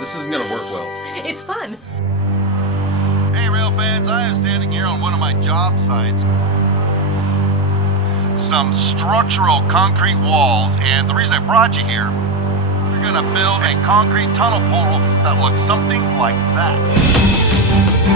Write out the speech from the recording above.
This isn't gonna work well. It's fun. Hey, rail fans, I am standing here on one of my job sites. Some structural concrete walls, and the reason I brought you here, we're gonna build a concrete tunnel portal that looks something like that.